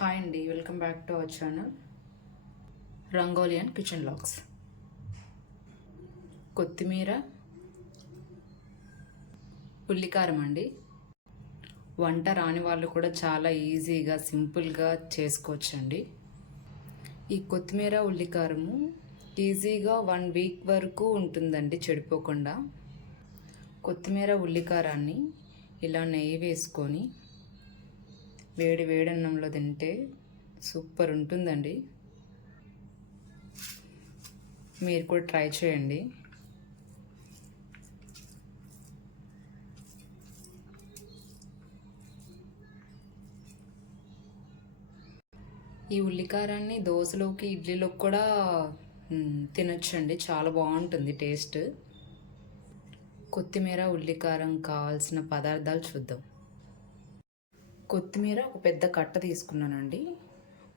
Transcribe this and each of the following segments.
Hi అండి, welcome back to our channel Rangoli and kitchen logs. కొత్తిమీర ఉల్లికారం అండి. వంట రాని వాళ్ళు కూడా చాలా ఈజీగా సింపుల్గా చేసుకోవచ్చండి. ఈ కొత్తిమీర ఉల్లికారము ఈజీగా 1 వీక్ వరకు ఉంటుందండి చెడిపోకుండా. కొత్తిమీర ఉల్లికారాన్ని ఇలా నెయ్యి వేసుకొని వేడి వేడన్నంలో తింటే సూపర్ ఉంటుందండి. మీరు కూడా ట్రై చేయండి. ఈ ఉల్లికారాన్ని దోశలోకి ఇడ్లీలోకి కూడా తినొచ్చండి, చాలా బాగుంటుంది టేస్ట్. కొత్తిమీర ఉల్లికారం కావాల్సిన పదార్థాలు చూద్దాం. కొత్తిమీర ఒక పెద్ద కట్ట తీసుకున్నానండి.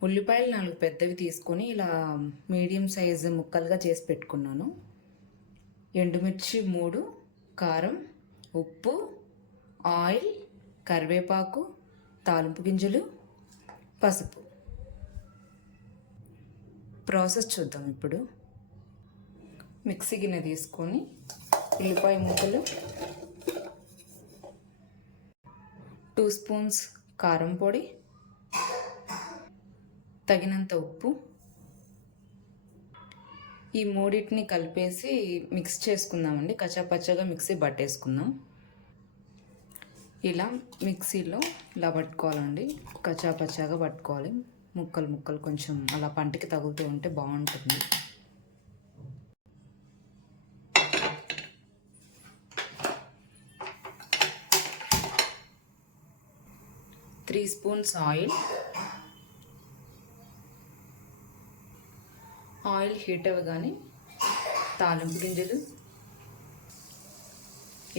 ఉల్లిపాయలు 4 పెద్దవి తీసుకొని ఇలా మీడియం సైజు ముక్కలుగా చేసి పెట్టుకున్నాను. ఎండుమిర్చి 3, కారం, ఉప్పు, ఆయిల్, కరివేపాకు, తాలింపు గింజలు, పసుపు. ప్రాసెస్ చూద్దాం ఇప్పుడు. మిక్సీ గిన్నె తీసుకొని ఉల్లిపాయ ముక్కలు, 2 స్పూన్స్ కారం పొడి, తగినంత ఉప్పు, ఈ మూడింటిని కలిపేసి మిక్స్ చేసుకుందామండి. కచ్చాపచ్చగా మిక్సీ పట్టేసుకుందాం. ఇలా మిక్సీలో ఇలా పట్టుకోవాలండి, కచ్చాపచ్చగా పట్టుకోవాలి. ముక్కలు కొంచెం అలా పంటికి తగులుతూ ఉంటే బాగుంటుంది. త్రీ స్పూన్స్ ఆయిల్ హీట్ అవ్వగానే తాలింపు గింజలు,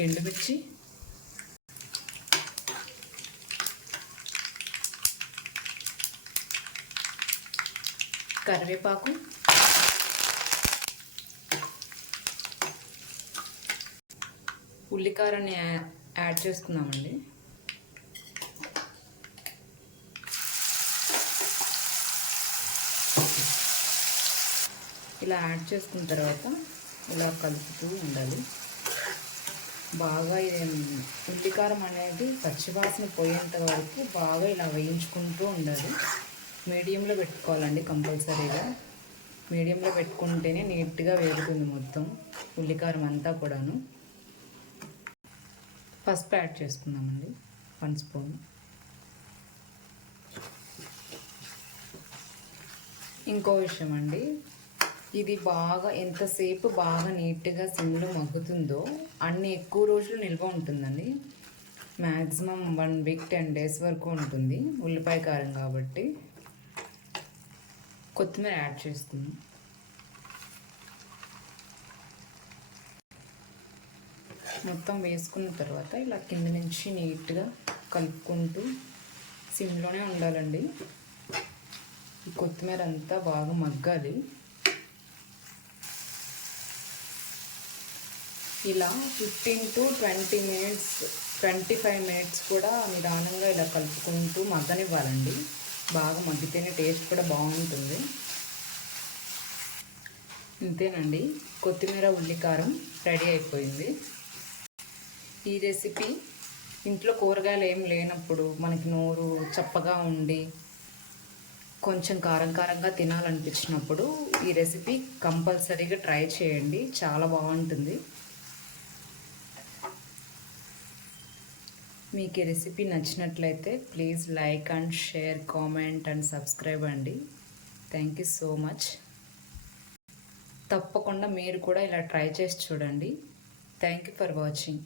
ఎండుమిర్చి, కరివేపాకు, ఉల్లికారాన్ని యాడ్ చేసుకుందామండి. ఇలా యాడ్ చేసుకున్న తర్వాత ఇలా కలుపుతూ ఉండాలి. బాగా ఉల్లికారం అనేది పచ్చివాసన పోయేంత వరకు బాగా ఇలా వేయించుకుంటూ ఉండాలి. మీడియంలో పెట్టుకోవాలండి కంపల్సరీగా. మీడియంలో పెట్టుకుంటేనే నీట్గా వేగుతుంది మొత్తం ఉల్లికారం అంతా కూడాను. పసుపు యాడ్ చేసుకుందామండి, 1 స్పూన్. ఇంకో విషయం అండి, ఇది బాగా ఎంతసేపు బాగా నీట్గా సిమ్లో మగ్గుతుందో అన్ని ఎక్కువ రోజులు నిల్వ ఉంటుందండి. మ్యాక్సిమం 1 వీక్ 10 డేస్ వరకు ఉంటుంది ఉల్లిపాయ కారం కాబట్టి. కొత్తిమీర యాడ్ చేస్తున్నాం. మొత్తం వేసుకున్న తర్వాత ఇలా కింద నుంచి నీట్గా కలుపుకుంటూ సిమ్లోనే ఉండాలండి. ఈ కొత్తిమీర అంతా బాగా మగ్గాలి. ఇలా 15 to 20 మినిట్స్ 25 మినిట్స్ కూడా నిదానంగా ఇలా కలుపుకుంటూ మగ్గనివ్వాలండి. బాగా మగ్గితేనే టేస్ట్ కూడా బాగుంటుంది. ఇంతేనండి, కొత్తిమీర ఉల్లికారం రెడీ అయిపోయింది. ఈ రెసిపీ ఇంట్లో కూరగాయలు ఏం లేనప్పుడు మనకి నోరు చప్పగా ఉండి కొంచెం కారంగా తినాలనిపించినప్పుడు ఈ రెసిపీ కంపల్సరీగా ట్రై చేయండి, చాలా బాగుంటుంది. మీకు ఈ రెసిపీ నచ్చినట్లయితే please like and share, comment and subscribe అండి. Thank you so much. తప్పకుండా మీరు కూడా ఇలా ట్రై చేసి చూడండి. Thank you for watching.